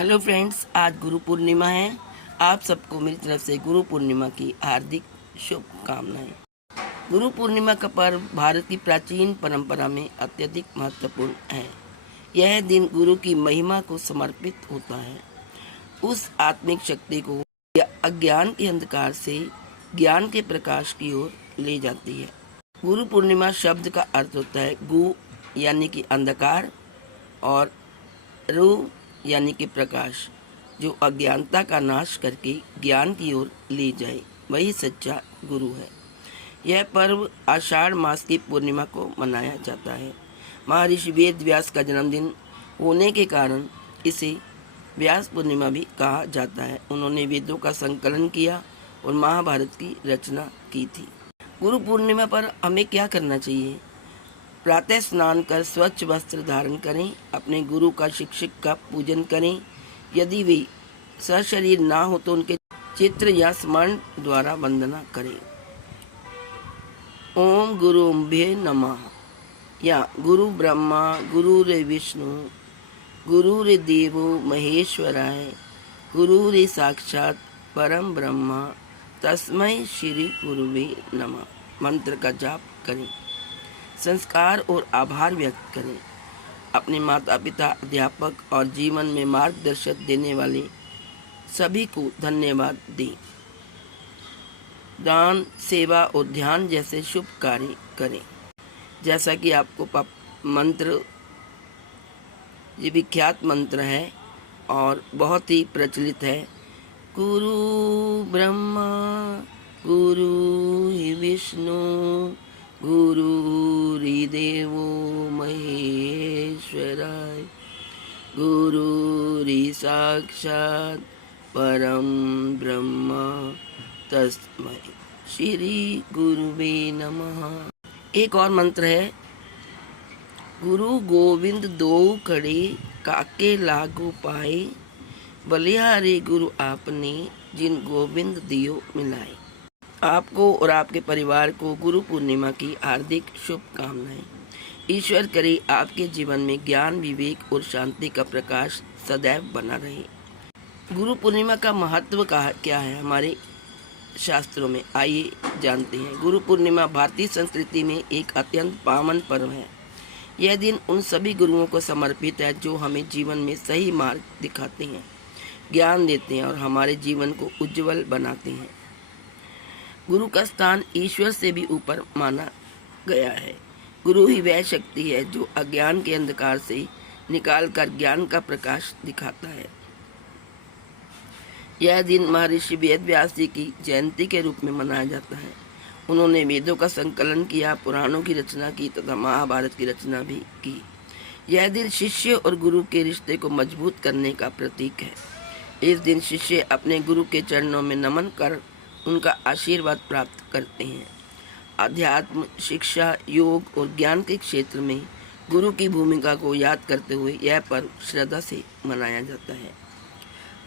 Hello friends, आज गुरु पूर्णिमा है। आप सबको मेरी तरफ से गुरु पूर्णिमा की हार्दिक शुभकामनाएं। गुरु पूर्णिमा का पर्व भारत की प्राचीन परंपरा में अत्यधिक महत्वपूर्ण है। यह दिन गुरु की महिमा को समर्पित होता है, उस आत्मिक शक्ति को अज्ञान के अंधकार से ज्ञान के प्रकाश की ओर ले जाती है। गुरु पूर्णिमा शब्द का अर्थ होता है गु यानी कि अंधकार और रु यानी कि प्रकाश, जो अज्ञानता का नाश करके ज्ञान की ओर ले जाए, वही सच्चा गुरु है। यह पर्व आषाढ़ मास की पूर्णिमा को मनाया जाता है। महर्षि वेद व्यास का जन्मदिन होने के कारण इसे व्यास पूर्णिमा भी कहा जाता है। उन्होंने वेदों का संकलन किया और महाभारत की रचना की थी। गुरु पूर्णिमा पर हमें क्या करना चाहिए? प्रातः स्नान कर स्वच्छ वस्त्र धारण करें, अपने गुरु का शिक्षक का पूजन करें। यदि वे सशरीर ना हो तो उनके चित्र या स्मरण द्वारा वंदना करें। ओम गुरुभ्ये नमः या गुरु ब्रह्मा गुरुरे विष्णु गुरुरे देवो महेश्वराय गुरुरे साक्षात परम ब्रह्मा तस्मै श्री गुरुवे नमः मंत्र का जाप करें। संस्कार और आभार व्यक्त करें। अपने माता पिता, अध्यापक और जीवन में मार्गदर्शक देने वाले सभी को धन्यवाद दें। दान, सेवा और ध्यान जैसे शुभ कार्य करें। जैसा कि आपको मंत्र, ये विख्यात मंत्र है और बहुत ही प्रचलित है। गुरु ब्रह्मा गुरु विष्णु गुरुर्देवो महेश्वराय गुरुरि साक्षात् परम ब्रह्म तस्मै श्री गुरुवे नमः। एक और मंत्र है। गुरु गोविंद दो खड़े काके लागू पाए बलिहारे गुरु आपने जिन गोविंद दियो मिलाए। आपको और आपके परिवार को गुरु पूर्णिमा की हार्दिक शुभकामनाएं। ईश्वर करे आपके जीवन में ज्ञान, विवेक और शांति का प्रकाश सदैव बना रहे। गुरु पूर्णिमा का महत्व क्या है हमारे शास्त्रों में, आइए जानते हैं। गुरु पूर्णिमा भारतीय संस्कृति में एक अत्यंत पावन पर्व है। यह दिन उन सभी गुरुओं को समर्पित है जो हमें जीवन में सही मार्ग दिखाते हैं, ज्ञान देते हैं और हमारे जीवन को उज्जवल बनाते हैं। गुरु का स्थान ईश्वर से भी ऊपर माना गया है। गुरु ही वह शक्ति है जो अज्ञान के अंधकार से निकालकर ज्ञान का प्रकाश दिखाता है। यह दिन महर्षि वेद व्यास जी की जयंती के रूप में मनाया जाता है। उन्होंने वेदों का संकलन किया, पुराणों की रचना की तथा महाभारत की रचना भी की। यह दिन शिष्य और गुरु के रिश्ते को मजबूत करने का प्रतीक है। इस दिन शिष्य अपने गुरु के चरणों में नमन कर उनका आशीर्वाद प्राप्त करते हैं। अध्यात्म, शिक्षा, योग और ज्ञान के क्षेत्र में गुरु की भूमिका को याद करते हुए यह पर्व श्रद्धा से मनाया जाता है।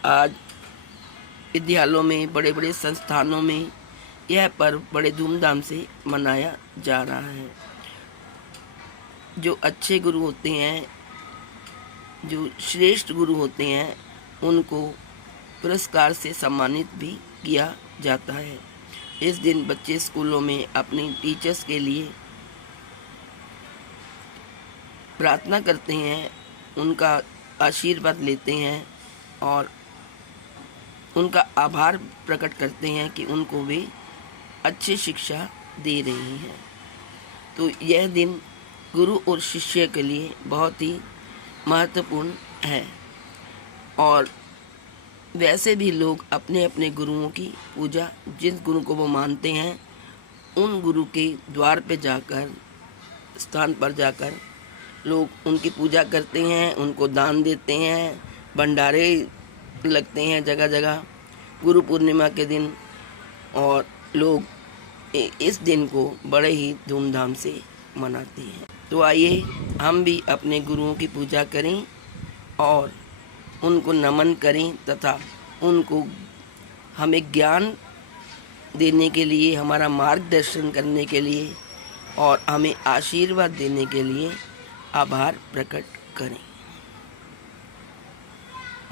आज विद्यालयों में, बड़े बड़े संस्थानों में यह पर्व बड़े धूमधाम से मनाया जा रहा है। जो अच्छे गुरु होते हैं, जो श्रेष्ठ गुरु होते हैं, उनको पुरस्कार से सम्मानित भी किया जाता है। इस दिन बच्चे स्कूलों में अपनी टीचर्स के लिए प्रार्थना करते हैं, उनका आशीर्वाद लेते हैं और उनका आभार प्रकट करते हैं कि उनको वे अच्छी शिक्षा दे रही हैं। तो यह दिन गुरु और शिष्य के लिए बहुत ही महत्वपूर्ण है। और वैसे भी लोग अपने अपने गुरुओं की पूजा, जिस गुरु को वो मानते हैं, उन गुरु के द्वार पे जाकर, स्थान पर जाकर लोग उनकी पूजा करते हैं, उनको दान देते हैं, भंडारे लगते हैं जगह जगह गुरु पूर्णिमा के दिन। और लोग इस दिन को बड़े ही धूमधाम से मनाते हैं। तो आइए हम भी अपने गुरुओं की पूजा करें और उनको नमन करें तथा उनको हमें ज्ञान देने के लिए, हमारा मार्गदर्शन करने के लिए और हमें आशीर्वाद देने के लिए आभार प्रकट करें।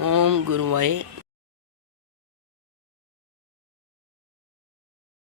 ओम गुरुवाय